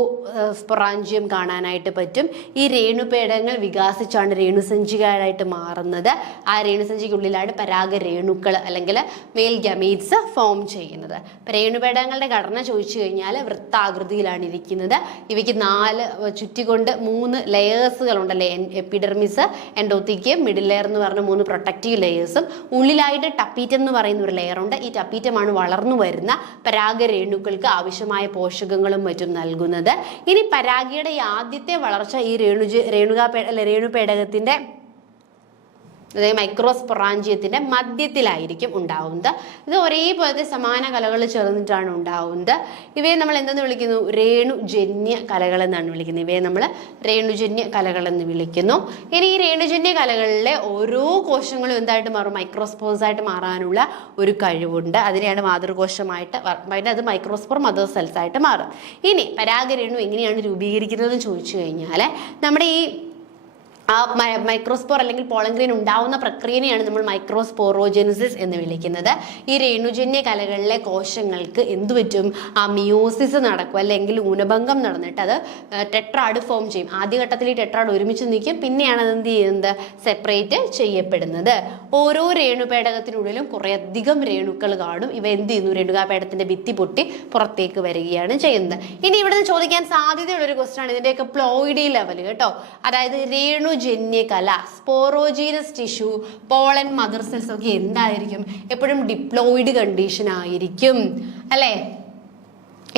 സ്പൊറാഞ്ചിയം കാണാനായിട്ട് പറ്റും. ഈ രേണുപേടങ്ങൾ വികാസിച്ചാണ് രേണുസഞ്ചികളായിട്ട് മാറുന്നത്. ആ രേണുസഞ്ചിക്കുള്ളിലാണ് പരാഗ രേണുക്കൾ അല്ലെങ്കിൽ മെയിൽ ഗമീറ്റ്സ് ഫോം ചെയ്യുന്നത്. രേണുപേടങ്ങളുടെ ഘടന ചോദിച്ചു കഴിഞ്ഞാൽ വൃത്താകൃതിയിലാണ് ഇരിക്കുന്നത്. ഇവയ്ക്ക് 4 ചുറ്റിക്കൊണ്ട് 3 ലെയേഴ്സുകളുണ്ടല്ലേ? എപ്പിഡെർമിസ്, എൻഡോത്തീക്കിയം, മിഡിൽ ലെയർ എന്ന് പറഞ്ഞ 3 പ്രൊട്ടക്റ്റീവ് ലെയേഴ്സും ഉള്ളിലായിട്ട് ടപ്പീറ്റം എന്ന് പറയുന്ന ഒരു ലെയർ. ഈ ടപ്പീറ്റമാണ് വളർന്നു വരുന്ന പരാഗ രേണുക്കൾക്ക് ആവശ്യമായ പോഷകങ്ങളും മറ്റും നൽകുന്നത്. ഇനി പരാഗിയുടെ ആദ്യത്തെ വളർച്ച ഈ രേണുപേടകത്തിന്റെ അതായത് മൈക്രോസ്പൊറാഞ്ചിയത്തിന്റെ മധ്യത്തിലായിരിക്കും ഉണ്ടാവുന്നത്. ഇത് ഒരേപോലത്തെ സമാന കലകൾ ചേർന്നിട്ടാണ് ഉണ്ടാവുന്നത്. ഇവയെ നമ്മൾ എന്തെന്ന് വിളിക്കുന്നു? രേണുജന്യ കലകൾ എന്നാണ് വിളിക്കുന്നത്. ഇവയെ നമ്മൾ രേണുജന്യ കലകൾ എന്ന് വിളിക്കുന്നു. ഇനി ഈ രേണുജന്യ കലകളിലെ ഓരോ കോശങ്ങളും എന്തായിട്ട് മാറും? മൈക്രോസ്പോർസ് ആയിട്ട് മാറാനുള്ള ഒരു കഴിവുണ്ട്. അതിനെയാണ് മാതൃകോശമായിട്ട്, അത് മൈക്രോസ്പോർ മദർ സെൽസ് ആയിട്ട് മാറും. ഇനി പരാഗരേണു എങ്ങനെയാണ് രൂപീകരിക്കുന്നതെന്ന് ചോദിച്ചു കഴിഞ്ഞാൽ നമ്മുടെ ഈ ആ മൈക്രോസ്പോർ അല്ലെങ്കിൽ പോളൻ ഗ്രെയിൻ ഉണ്ടാവുന്ന പ്രക്രിയനെയാണ് നമ്മൾ മൈക്രോസ്പോറോജെനിസിസ് എന്ന് വിളിക്കുന്നത്. ഈ രേണുജന്യ കലകളിലെ കോശങ്ങൾക്ക് എന്തു പറ്റും? ആ മിയോസിസ് നടക്കും, അല്ലെങ്കിൽ ഊനഭംഗം നടന്നിട്ട് അത് ടെട്രാഡ് ഫോം ചെയ്യും. ആദ്യഘട്ടത്തിൽ ഈ ടെട്രാഡ് ഒരുമിച്ച് നിൽക്കും, പിന്നെയാണ് അത് എന്ത് ചെയ്യുന്നത്? സെപ്പറേറ്റ് ചെയ്യപ്പെടുന്നത്. ഓരോ രേണുപേടകത്തിനുള്ളിലും കുറേയധികം രേണുക്കൾ കാണും. ഇവ എന്ത് ചെയ്യുന്നു? രേണുകാപേടകത്തിന്റെ ഭിത്തി പൊട്ടി പുറത്തേക്ക് വരികയാണ് ചെയ്യുന്നത്. ഇനി ഇവിടുന്ന് ചോദിക്കാൻ സാധ്യതയുള്ള ഒരു ക്വസ്റ്റൻ ആണ് ഇതിന്റെയൊക്കെ പ്ലോയിഡി ലെവൽ കേട്ടോ. അതായത് രേണുജന്യകല, sporogenous tissue, pollen mother cells ഒക്കെ എന്തായിരിക്കും? എപ്പോഴും ഡിപ്ലോയിഡ് കണ്ടീഷൻ ആയിരിക്കും അല്ലേ?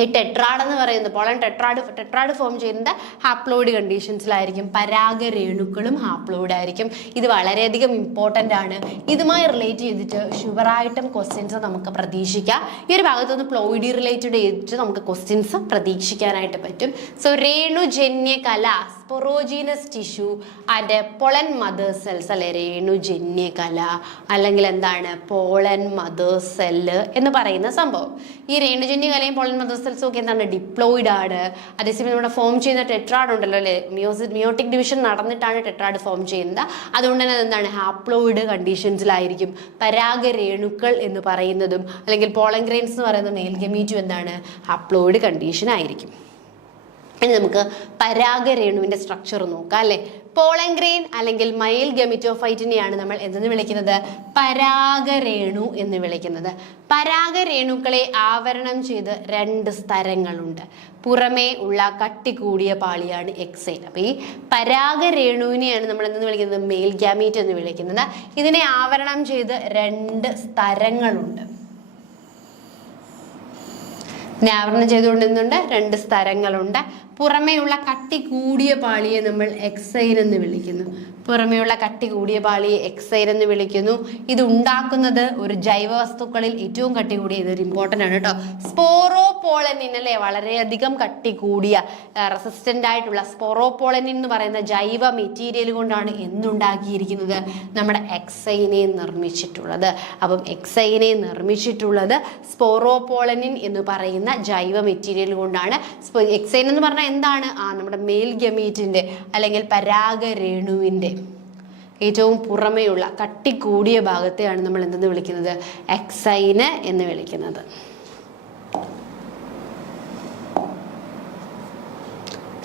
ഈ ടെട്രാഡ് എന്ന് പറയുന്നത് പോളൻ ടെട്രാഡ് ഫോം ചെയ്യുന്നത് ഹാപ്ലോയിഡ് കണ്ടീഷൻസിലായിരിക്കും. പരാഗരേണുക്കളും ഹാപ്ലോയിഡ് ആയിരിക്കും. ഇത് വളരെയധികം ഇമ്പോർട്ടൻ്റ് ആണ്. ഇതുമായി റിലേറ്റ് ചെയ്തിട്ട് ഷുവറായിട്ടും ക്വസ്റ്റ്യൻസ് നമുക്ക് പ്രതീക്ഷിക്കാം. ഈ ഒരു ഭാഗത്തുനിന്ന് പ്ലോയിഡി റിലേറ്റഡ് ചെയ്തിട്ട് നമുക്ക് ക്വസ്റ്റ്യൻസ് പ്രതീക്ഷിക്കാനായിട്ട് പറ്റും. സോ രേണുജന്യകല, sporogenous tissue and pollen mother cells അല്ലെ, രേണുജന്യകല അല്ലെങ്കിൽ എന്താണ് പോളൻ മദർ സെല്ല് എന്ന് പറയുന്ന സംഭവം. ഈ രേണുജന്യകലയും പോളൻ മദർ സെൽസും ഒക്കെ എന്താണ്? ഡിപ്ലോയിഡ് ആണ്. അതേസമയം നമ്മുടെ ഫോം ചെയ്യുന്ന ടെട്രാഡ് ഉണ്ടല്ലോ അല്ലെ, മിയോട്ടിക് ഡിവിഷൻ നടന്നിട്ടാണ് ടെട്രാഡ് ഫോം ചെയ്യുന്നത്. അതുകൊണ്ട് തന്നെ എന്താണ്? ഹാപ്ലോയിഡ് കണ്ടീഷൻസിലായിരിക്കും. പരാഗരേണുക്കൾ എന്ന് പറയുന്നതും അല്ലെങ്കിൽ പോളൻ ഗ്രെയിൻസ് എന്ന് പറയുന്ന മെയിൽ ഗമീറ്റും എന്താണ്? ഹാപ്ലോയിഡ് കണ്ടീഷൻ ആയിരിക്കും. ഇനി നമുക്ക് പരാഗരേണുവിന്റെ സ്ട്രക്ചർ നോക്കാം അല്ലെ. പോളൻ ഗ്രെയിൻ അല്ലെങ്കിൽ മൈൽ ഗമിറ്റോഫൈറ്റിനെയാണ് നമ്മൾ എന്തെന്ന് വിളിക്കുന്നത്? പരാഗരേണു എന്ന് വിളിക്കുന്നത്. പരാഗരേണുക്കളെ ആവരണം ചെയ്ത് 2 സ്തരങ്ങളുണ്ട്. പുറമേ ഉള്ള കട്ടി കൂടിയ പാളിയാണ് എക്സൈൻ. അപ്പൊ ഈ പരാഗരേണുവിനെയാണ് നമ്മൾ എന്തെന്ന് വിളിക്കുന്നത്? മെയിൽ ഗാമീറ്റ് എന്ന് വിളിക്കുന്നത്. ഇതിനെ ആവരണം ചെയ്ത് 2 സ്തരങ്ങളുണ്ട്. ആവരണം ചെയ്തുകൊണ്ട് എന്തുണ്ട്? 2 സ്തരങ്ങളുണ്ട്. പുറമേയുള്ള കട്ടി കൂടിയ പാളിയെ നമ്മൾ എക്സൈൻ എന്ന് വിളിക്കുന്നു. പുറമേയുള്ള കട്ടി കൂടിയ പാളിയെ എക്സൈൻ എന്ന് വിളിക്കുന്നു. ഇത് ഉണ്ടാക്കുന്നത് ഒരു ജൈവവസ്തുക്കളിൽ ഏറ്റവും കട്ടി കൂടിയ, ഇതൊരു ഇമ്പോർട്ടൻ്റ് ആണ് കേട്ടോ, സ്പോറോപോളനിൻ അല്ലെ, വളരെയധികം കട്ടി കൂടിയ റെസിസ്റ്റന്റ് ആയിട്ടുള്ള സ്പോറോപോളനിൻ എന്ന് പറയുന്ന ജൈവ മെറ്റീരിയൽ കൊണ്ടാണ് എന്തുണ്ടാക്കിയിരിക്കുന്നത്? നമ്മുടെ എക്സൈനെ നിർമ്മിച്ചിട്ടുള്ളത്. അപ്പം എക്സൈനെ നിർമ്മിച്ചിട്ടുള്ളത് സ്പോറോപോളനിൻ എന്ന് പറയുന്ന ജൈവ മെറ്റീരിയൽ കൊണ്ടാണ്. എക്സൈൻ എന്ന് പറഞ്ഞാൽ എന്താണ്? നമ്മുടെ മെയിൽ ഗമീറ്റിന്റെ അല്ലെങ്കിൽ പരാഗരേണുവിന്റെ ഏറ്റവും പുറമെയുള്ള കട്ടി കൂടിയ ഭാഗത്തെയാണ് നമ്മൾ എന്തെന്ന് വിളിക്കുന്നത്? എക്സൈന് എന്ന് വിളിക്കുന്നത്.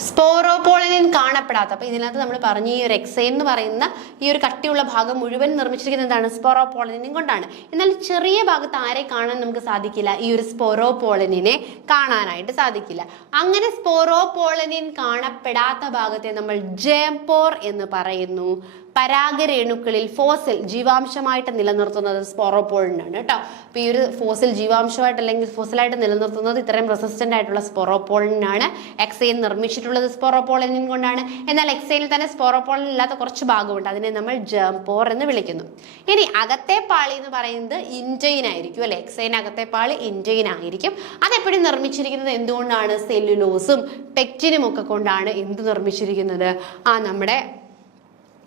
സ്പോറോപോളനിൻ കാണപ്പെടാത്ത, അപ്പൊ ഇതിനകത്ത് നമ്മൾ പറഞ്ഞു ഈ ഒരു എക്സൈൻ എന്ന് പറയുന്ന ഈ ഒരു കട്ടിയുള്ള ഭാഗം മുഴുവൻ നിർമ്മിച്ചിരിക്കുന്നത് എന്താണ്? സ്പോറോപോളനിൻ കൊണ്ടാണ്. എന്നാൽ ചെറിയ ഭാഗത്ത് ആരെ കാണാൻ നമുക്ക് സാധിക്കില്ല? ഈ ഒരു സ്പോറോപോളനിനെ കാണാനായിട്ട് സാധിക്കില്ല. അങ്ങനെ സ്പോറോപോളനിൻ കാണപ്പെടാത്ത ഭാഗത്തെ നമ്മൾ ജേംപോർ എന്ന് പറയുന്നു. പരാഗരേണുക്കളിൽ ഫോസിൽ ജീവാംശമായിട്ട് നിലനിർത്തുന്നത് സ്പോറോപോളിനാണ് കേട്ടോ. അപ്പൊ ഈ ഒരു ഫോസിൽ ജീവാംശമായിട്ട് അല്ലെങ്കിൽ ഫോസിലായിട്ട് നിലനിർത്തുന്നത് ഇത്രയും റെസിസ്റ്റന്റ് ആയിട്ടുള്ള സ്പോറോപോളിനാണ്. എക്സൈൻ നിർമ്മിച്ചിട്ടുള്ളത് സ്പോറോപോളനിൻ കൊണ്ടാണ്. എന്നാൽ എക്സൈനിൽ തന്നെ സ്പോറോപോളിൻ ഇല്ലാത്ത കുറച്ച് ഭാഗമുണ്ട്, അതിനെ നമ്മൾ ജേംപോർ എന്ന് വിളിക്കുന്നു. ഇനി അകത്തെ പാളി എന്ന് പറയുന്നത് ഇൻറ്റൈൻ ആയിരിക്കും അല്ലെ. എക്സൈൻ അകത്തെ പാളി ഇൻറ്റൈൻ ആയിരിക്കും. അതെപ്പോഴും നിർമ്മിച്ചിരിക്കുന്നത് എന്തുകൊണ്ടാണ്? സെല്ലുലോസും പെക്റ്റിനും ഒക്കെ കൊണ്ടാണ് എന്ത് നിർമ്മിച്ചിരിക്കുന്നത്? നമ്മുടെ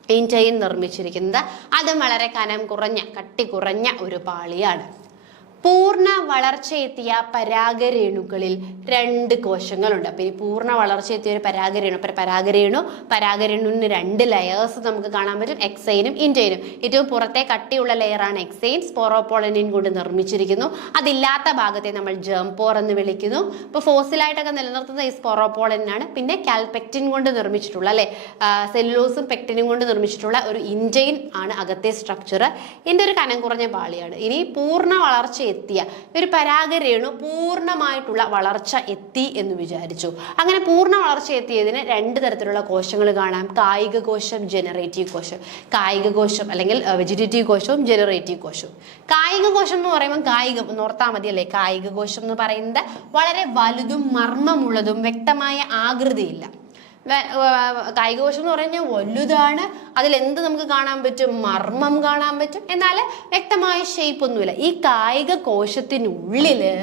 ഇൻറ്റൈൻ നിർമ്മിച്ചിരിക്കുന്നത്. അതും വളരെ കനം കുറഞ്ഞ കട്ടി കുറഞ്ഞ ഒരു പാളിയാണ്. പൂർണ്ണ വളർച്ചയെത്തിയ പരാഗരേണുക്കളിൽ 2 കോശങ്ങളുണ്ട്. അപ്പൊ ഈ പൂർണ്ണ വളർച്ചയെത്തിയ ഒരു പരാഗരേണുവിന് 2 ലെയേഴ്സ് നമുക്ക് കാണാൻ പറ്റും, എക്സൈനും ഇൻറ്റൈനും. ഏറ്റവും പുറത്തെ കട്ടിയുള്ള ലെയറാണ് എക്സൈൻ, സ്പോറോപോളനിൻ കൊണ്ട് നിർമ്മിച്ചിരിക്കുന്നു. അതില്ലാത്ത ഭാഗത്തെ നമ്മൾ ജേംപോർ എന്ന് വിളിക്കുന്നു. ഇപ്പൊ ഫോസിലായിട്ടൊക്കെ നിലനിർത്തുന്ന ഈ സ്പോറോപോളനിനാണ്. പിന്നെ കാൽപെക്റ്റിൻ കൊണ്ട് നിർമ്മിച്ചിട്ടുള്ള അല്ലെ, സെല്ലുലോസും പെക്റ്റിനും കൊണ്ട് നിർമ്മിച്ചിട്ടുള്ള ഒരു ഇൻറ്റൈൻ ആണ് അകത്തെ സ്ട്രക്ചർ. ഇതിന്റെ ഒരു കനം കുറഞ്ഞ പാളിയാണ്. ഇനി പൂർണ്ണ വളർച്ച എത്തിയ ഒരു പരാഗരേണു പൂർണ്ണമായിട്ടുള്ള വളർച്ച എത്തി എന്ന് വിചാരിച്ചു. അങ്ങനെ പൂർണ്ണ വളർച്ച എത്തിയതിന് 2 തരത്തിലുള്ള കോശങ്ങൾ കാണാം. കായിക കോശം, ജനറേറ്റീവ് കോശം. കായിക കോശം അല്ലെങ്കിൽ വെജിറ്റേറ്റീവ് കോശവും ജനറേറ്റീവ് കോശവും. കായിക കോശം എന്ന് പറയുമ്പോൾ കായികം ഓർത്താൽ മതി അല്ലെ. കായിക കോശം എന്ന് പറയുന്നത് വളരെ വലുതും മർമ്മമുള്ളതും വ്യക്തമായ ആകൃതിയില്ല. കായിക കോശം എന്ന് പറഞ്ഞാൽ വലുതാണ്, അതിലെന്ത് നമുക്ക് കാണാൻ പറ്റും? മർമ്മം കാണാൻ പറ്റും, എന്നാൽ വ്യക്തമായ ഷേപ്പ് ഒന്നുമില്ല. ഈ കായിക കോശത്തിനുള്ളില്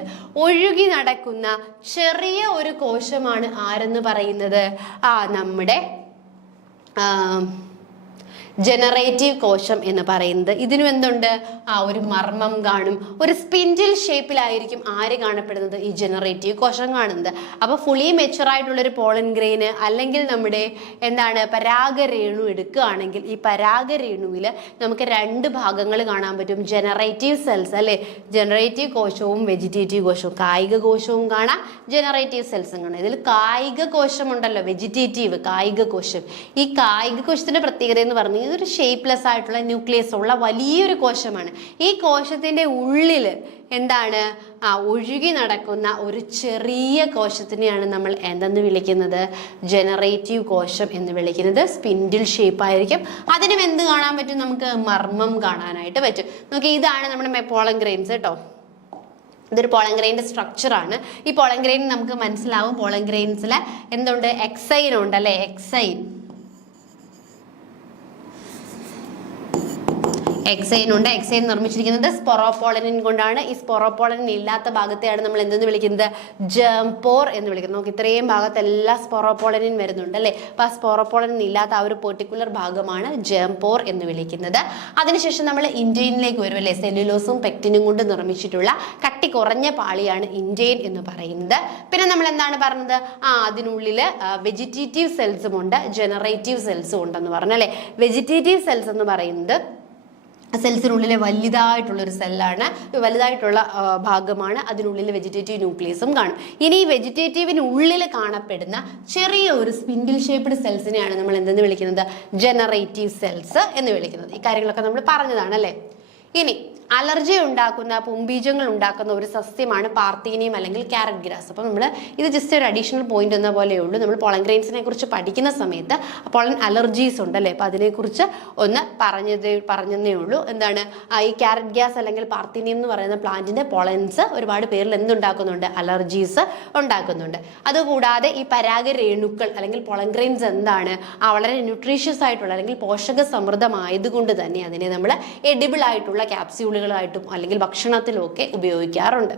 ഒഴുകി നടക്കുന്ന ചെറിയ ഒരു കോശമാണ് ആരെന്ന് പറയുന്നത്? നമ്മുടെ ജനറേറ്റീവ് കോശം എന്ന് പറയുന്നത്. ഇതിനും എന്തുണ്ട്? ഒരു മർമ്മം കാണും. ഒരു സ്പിൻഡിൽ ഷേപ്പിലായിരിക്കും ആര് കാണപ്പെടുന്നത്? ഈ ജനറേറ്റീവ് കോശം കാണുന്നത്. അപ്പോൾ ഫുള്ളി മെച്ചുർ ആയിട്ടുള്ളൊരു പോളൻ ഗ്രെയിന് അല്ലെങ്കിൽ നമ്മുടെ എന്താണ് പരാഗരേണു എടുക്കുകയാണെങ്കിൽ ഈ പരാഗരേണുവിൽ നമുക്ക് രണ്ട് ഭാഗങ്ങൾ കാണാൻ പറ്റും. ജനറേറ്റീവ് സെൽസ് അല്ലെ, ജനറേറ്റീവ് കോശവും വെജിറ്റേറ്റീവ് കോശവും. കായിക കോശവും കാണാം, ജനറേറ്റീവ് സെൽസും കാണാം. ഇതിൽ കായിക കോശം ഉണ്ടല്ലോ, വെജിറ്റേറ്റീവ് കായിക കോശം. ഈ കായിക കോശത്തിന്റെ പ്രത്യേകത എന്ന് പറഞ്ഞാൽ ഇതൊരു ഷേപ്പ്ലെസ് ആയിട്ടുള്ള ന്യൂക്ലിയസ് ഉള്ള വലിയൊരു കോശമാണ്. ഈ കോശത്തിന്റെ ഉള്ളിൽ എന്താണ് ഒഴുകി നടക്കുന്ന ഒരു ചെറിയ കോശത്തിനെയാണ് നമ്മൾ എന്തെന്ന് വിളിക്കുന്നത്? ജനറേറ്റീവ് കോശം എന്ന് വിളിക്കുന്നത്. സ്പിൻഡിൽ ഷേപ്പ് ആയിരിക്കും. അതിനും എന്ത് കാണാൻ പറ്റും? നമുക്ക് മർമ്മം കാണാനായിട്ട് പറ്റും. നോക്കി, ഇതാണ് നമ്മുടെ പോളൻ ഗ്രെയിൻസ് കേട്ടോ. ഇതൊരു പോളൻ ഗ്രെയിൻ്റെ സ്ട്രക്ചറാണ്. ഈ പോളൻ ഗ്രെയിൻ നമുക്ക് മനസ്സിലാവും. പോളൻ ഗ്രെയിൻസിൽ എന്തുണ്ട്? എക്സൈൻ ഉണ്ട് അല്ലേ, എക്സൈൻ ഉണ്ട്. എക്സൈൻ നിർമ്മിച്ചിരിക്കുന്നത് സ്പൊറോപോളനിൻ കൊണ്ടാണ്. ഈ സ്പൊറോപോളനിൻ ഇല്ലാത്ത ഭാഗത്തെയാണ് നമ്മൾ എന്തെന്ന് വിളിക്കുന്നത്? ജേം പോർ എന്ന് വിളിക്കുന്നത്. നമുക്ക് ഇത്രയും ഭാഗത്തെല്ലാം സ്പൊറോപോളനിൻ വരുന്നുണ്ട് അല്ലേ. അപ്പോൾ ആ സ്പൊറോപോളനിൻ ഇല്ലാത്ത ആ ഒരു പെർട്ടിക്കുലർ ഭാഗമാണ് ജേം പോർ എന്ന് വിളിക്കുന്നത്. അതിനുശേഷം നമ്മൾ ഇൻറ്റെയിനിലേക്ക് വരും അല്ലേ. സെല്ലുലോസും പെക്റ്റിനും കൊണ്ട് നിർമ്മിച്ചിട്ടുള്ള കട്ടി കുറഞ്ഞ പാളിയാണ് ഇൻറ്റെയിൻ എന്ന് പറയുന്നത്. പിന്നെ നമ്മൾ എന്താണ് പറഞ്ഞത്? അതിനുള്ളിൽ വെജിറ്റേറ്റീവ് സെൽസും ഉണ്ട്, ജനറേറ്റീവ് സെൽസും ഉണ്ടെന്ന് പറഞ്ഞു അല്ലേ. വെജിറ്റേറ്റീവ് സെൽസ് എന്ന് പറയുന്നത് സെൽസിനുള്ളിലെ വലുതായിട്ടുള്ളൊരു സെല്ലാണ്, വലുതായിട്ടുള്ള ഭാഗമാണ്. അതിനുള്ളിൽ വെജിറ്റേറ്റീവ് ന്യൂക്ലിയസും കാണും. ഇനി ഈ വെജിറ്റേറ്റീവിനുള്ളിൽ കാണപ്പെടുന്ന ചെറിയ ഒരു സ്പിൻഡിൽ ഷേപ്ഡ് സെൽസിനെയാണ് നമ്മൾ എന്തെന്ന് വിളിക്കുന്നത്? ജനറേറ്റീവ് സെൽസ് എന്ന് വിളിക്കുന്നത്. ഈ കാര്യങ്ങളൊക്കെ നമ്മൾ പറഞ്ഞതാണ് അല്ലേ. ഇനി അലർജി ഉണ്ടാക്കുന്ന, പുംബീജങ്ങൾ ഉണ്ടാക്കുന്ന ഒരു സസ്യമാണ് പാർത്തീനിയം അല്ലെങ്കിൽ ക്യാരറ്റ് ഗ്രാസ്. അപ്പോൾ നമ്മൾ ഇത് ജസ്റ്റ് ഒരു അഡീഷണൽ പോയിന്റ് എന്ന പോലെയേ ഉള്ളൂ. നമ്മൾ പോളൻ ഗ്രെയിൻസിനെ കുറിച്ച് പഠിക്കുന്ന സമയത്ത് പോളൻ അലർജീസ് ഉണ്ടല്ലേ, അപ്പോൾ അതിനെക്കുറിച്ച് ഒന്ന് പറഞ്ഞതേ ഉള്ളൂ. എന്താണ് ഈ ക്യാരറ്റ് ഗ്യാസ് അല്ലെങ്കിൽ പാർത്തീനിയം എന്ന് പറയുന്ന പ്ലാന്റിന്റെ പോളൻസ് ഒരുപാട് പേരിൽ എന്തുണ്ടാക്കുന്നുണ്ട്? അലർജീസ് ഉണ്ടാക്കുന്നുണ്ട്. അതുകൂടാതെ ഈ പരാഗരേണുക്കൾ അല്ലെങ്കിൽ പോളൻ ഗ്രെയിൻസ് എന്താണ്? വളരെ ന്യൂട്രീഷ്യസ് ആയിട്ടുള്ള അല്ലെങ്കിൽ പോഷക സമൃദ്ധമായതുകൊണ്ട് തന്നെ അതിനെ നമ്മൾ എഡിബിൾ ആയിട്ടുള്ള ക്യാപ്സ്യൂളുകളായിട്ടും അല്ലെങ്കിൽ ഭക്ഷണത്തിലും ഒക്കെ ഉപയോഗിക്കാറുണ്ട്.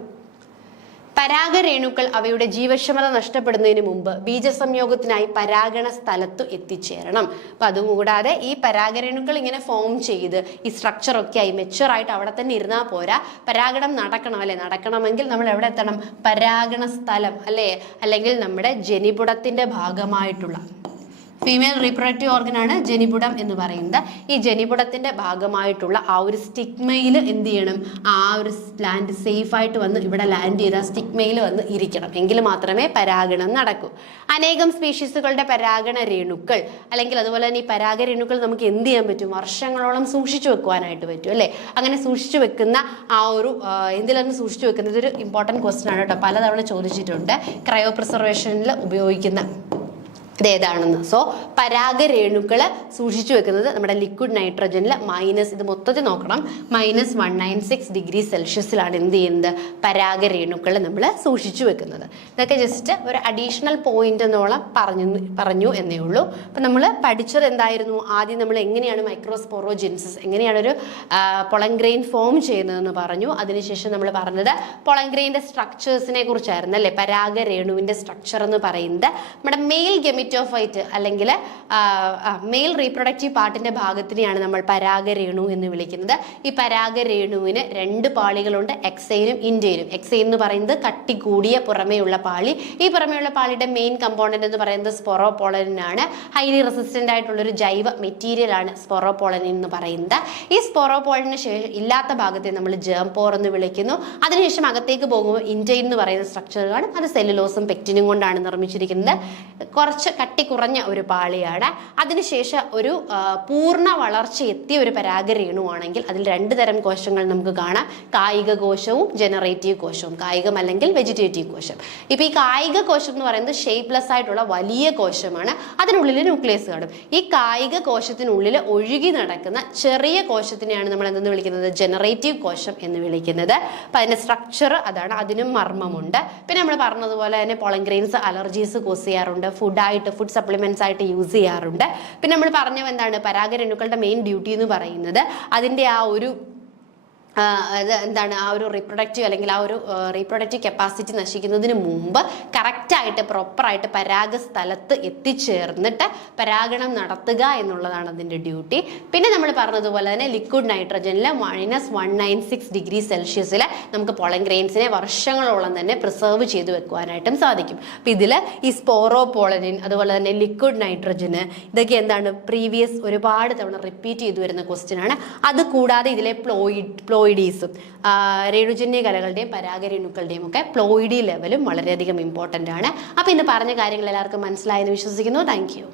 പരാഗരേണുക്കൾ അവയുടെ ജീവക്ഷമത നഷ്ടപ്പെടുന്നതിന് മുമ്പ് ബീജസംയോഗത്തിനായി പരാഗണ സ്ഥലത്തു എത്തിച്ചേരണം. അപ്പൊ അതുകൂടാതെ ഈ പരാഗരേണുക്കൾ ഇങ്ങനെ ഫോം ചെയ്ത് ഈ സ്ട്രക്ചറൊക്കെ ആയി മെച്ചുറായിട്ട് അവിടെ തന്നെ ഇരുന്നാൽ പോരാ, പരാഗണം നടക്കണം അല്ലെ. നടക്കണമെങ്കിൽ നമ്മൾ എവിടെ എത്തണം? പരാഗണ സ്ഥലം അല്ലേ, അല്ലെങ്കിൽ നമ്മുടെ ജനിപുടത്തിന്റെ ഭാഗമായിട്ടുള്ള ഫീമെയിൽ റീപ്രൊഡക്റ്റീവ് ഓർഗനാണ് ജനിപുടം എന്ന് പറയുന്നത്. ഈ ജനിപുടത്തിന്റെ ഭാഗമായിട്ടുള്ള ആ ഒരു സ്റ്റിഗ്മയിൽ എന്ത് ചെയ്യണം? ആ ഒരു പ്ലാന്റ് സേഫ് ആയിട്ട് വന്ന് ഇവിടെ ലാൻഡ് ചെയ്ത സ്റ്റിഗ്മയിൽ വന്ന് ഇരിക്കണം. എങ്കിൽ മാത്രമേ പരാഗണം നടക്കൂ. അനേകം സ്പീഷീസുകളുടെ പരാഗണ രേണുക്കൾ അല്ലെങ്കിൽ അതുപോലെ തന്നെ ഈ പരാഗരേണുക്കൾ നമുക്ക് എന്ത് ചെയ്യാൻ പറ്റും? വർഷങ്ങളോളം സൂക്ഷിച്ചു വെക്കുവാനായിട്ട് പറ്റും അല്ലേ. അങ്ങനെ സൂക്ഷിച്ചു വെക്കുന്ന ആ ഒരു എന്തിലാണ് സൂക്ഷിച്ചു വെക്കുന്നത്? ഇതൊരു ഇമ്പോർട്ടൻറ്റ് ക്വസ്റ്റ്യൻ ആണ് കേട്ടോ, പലതവണ ചോദിച്ചിട്ടുണ്ട്. ക്രയോ പ്രിസർവേഷനിൽ ഉപയോഗിക്കുന്ന ഇതേതാണെന്ന്. സോ പരാഗരേണുക്കൾ സൂക്ഷിച്ചു വെക്കുന്നത് നമ്മുടെ ലിക്വിഡ് നൈട്രജനിൽ ഇത് മൊത്തത്തിൽ നോക്കണം, -196 ഡിഗ്രി സെൽഷ്യസിലാണ് എന്ത് ചെയ്യുന്നത്? പരാഗരേണുക്കൾ നമ്മൾ സൂക്ഷിച്ചു വെക്കുന്നത്. ഇതൊക്കെ ജസ്റ്റ് ഒരു അഡീഷണൽ പോയിന്റ് എന്നോളം പറഞ്ഞു എന്നേ ഉള്ളൂ. അപ്പം നമ്മൾ പഠിച്ചത് എന്തായിരുന്നു? ആദ്യം നമ്മൾ എങ്ങനെയാണ് മൈക്രോസ്പോറോജെൻസിസ്, എങ്ങനെയാണ് ഒരു പോളൻ ഗ്രെയിൻ ഫോം ചെയ്യുന്നതെന്ന് പറഞ്ഞു. അതിനുശേഷം നമ്മൾ പറഞ്ഞത് പോളൻ ഗ്രെയിൻ്റെ സ്ട്രക്ചേഴ്സിനെ കുറിച്ചായിരുന്നു അല്ലേ. പരാഗരേണുവിൻ്റെ സ്ട്രക്ചർ എന്ന് പറയുന്നത് നമ്മുടെ മെയിൽ ഗെമിറ്റോഫൈറ്റ് അല്ലെങ്കിൽ മെയിൽ റീപ്രൊഡക്റ്റീവ് പാർട്ടിന്റെ ഭാഗത്തിനെയാണ് നമ്മൾ പരാഗരേണു എന്ന് വിളിക്കുന്നത്. ഈ പരാഗരേണുവിന് രണ്ട് പാളികളുണ്ട്, എക്സൈനും ഇൻറ്റെയിനും. എക്സൈൻ എന്ന് പറയുന്നത് കട്ടി കൂടിയ പുറമേയുള്ള പാളി. ഈ പുറമേയുള്ള പാളിയുടെ മെയിൻ കമ്പോണന്റ് എന്ന് പറയുന്നത് സ്പൊറോപോളനിനാണ്. ഹൈലി റെസിസ്റ്റന്റ് ആയിട്ടുള്ളൊരു ജൈവ മെറ്റീരിയൽ ആണ് സ്പൊറോപോളനിൻ എന്ന് പറയുന്നത്. ഈ സ്പൊറോപോളനിന് ശേഷം ഇല്ലാത്ത ഭാഗത്തെ നമ്മൾ ജേം പോർ എന്ന് വിളിക്കുന്നു. അതിനുശേഷം അകത്തേക്ക് പോകുമ്പോൾ ഇൻറ്റെയിൻ എന്ന് പറയുന്ന സ്ട്രക്ചർ കാണും. അത് സെല്ലുലോസും പെക്റ്റിനും കൊണ്ടാണ് നിർമ്മിച്ചിരിക്കുന്നത്. കുറച്ച് കട്ടി കുറഞ്ഞ ഒരു പാളിയാണ്. അതിനുശേഷം ഒരു പൂർണ്ണ വളർച്ച എത്തിയ ഒരു പരാഗരേണുവാണെങ്കിൽ അതിൽ രണ്ട് തരം കോശങ്ങൾ നമുക്ക് കാണാം, കായിക കോശവും ജനറേറ്റീവ് കോശവും. കായികം അല്ലെങ്കിൽ വെജിറ്റേറ്റീവ് കോശം. ഇപ്പൊ ഈ കായിക കോശം എന്ന് പറയുന്നത് ഷേപ്പ്ലെസ് ആയിട്ടുള്ള വലിയ കോശമാണ്. അതിനുള്ളിൽ ന്യൂക്ലിയസ് കാണും. ഈ കായിക കോശത്തിനുള്ളിൽ ഒഴുകി നടക്കുന്ന ചെറിയ കോശത്തിനെയാണ് നമ്മൾ എന്തെന്ന് വിളിക്കുന്നത്? ജനറേറ്റീവ് കോശം എന്ന് വിളിക്കുന്നത്. അപ്പൊ അതിന്റെ സ്ട്രക്ചർ അതാണ്. അതിനും മർമ്മമുണ്ട്. പിന്നെ നമ്മൾ പറഞ്ഞതുപോലെ തന്നെ പോളൻ ഗ്രെയിൻസ് അലർജീസ് കോസ് ചെയ്യാറുണ്ട്, ഫുഡ് സപ്ലിമെന്റ്സ് ആയിട്ട് യൂസ് ചെയ്യാറുണ്ട്. പിന്നെ നമ്മൾ പറഞ്ഞത് എന്താണ്? പരാഗരേണുക്കളുടെ മെയിൻ ഡ്യൂട്ടി എന്ന് പറയുന്നത് അതിൻ്റെ ആ ഒരു അത് എന്താണ് ആ ഒരു റീപ്രൊഡക്റ്റീവ് അല്ലെങ്കിൽ ആ ഒരു റീപ്രൊഡക്റ്റീവ് കപ്പാസിറ്റി നശിക്കുന്നതിന് മുമ്പ് കറക്റ്റായിട്ട് പ്രോപ്പറായിട്ട് പരാഗ സ്ഥലത്ത് എത്തിച്ചേർന്നിട്ട് പരാഗണം നടത്തുക എന്നുള്ളതാണ് അതിൻ്റെ ഡ്യൂട്ടി. പിന്നെ നമ്മൾ പറഞ്ഞതുപോലെ തന്നെ ലിക്വിഡ് നൈട്രജനിൽ -196°C നമുക്ക് പോളൻ ഗ്രെയിൻസിനെ വർഷങ്ങളോളം തന്നെ പ്രിസർവ് ചെയ്ത് വെക്കുവാനായിട്ടും സാധിക്കും. അപ്പം ഇതിൽ ഈ സ്പോറോപോളനിൻ അതുപോലെ തന്നെ ലിക്വിഡ് നൈട്രജന് ഇതൊക്കെ എന്താണ് പ്രീവിയസ് ഒരുപാട് തവണ റിപ്പീറ്റ് ചെയ്തു വരുന്ന ക്വസ്റ്റ്യൻ ആണ്. അത് കൂടാതെ ഇതിലെ പ്ലോയിഡീസും രേണുജന്യ കലകളുടെയും പരാഗരേണുക്കളുടെയും ഒക്കെ പ്ലോയിഡി ലെവലും വളരെയധികം ഇമ്പോർട്ടൻ്റ് ആണ്. അപ്പോൾ ഇന്ന് പറഞ്ഞ കാര്യങ്ങൾ എല്ലാവർക്കും മനസ്സിലായെന്ന് വിശ്വസിക്കുന്നു. Thank you.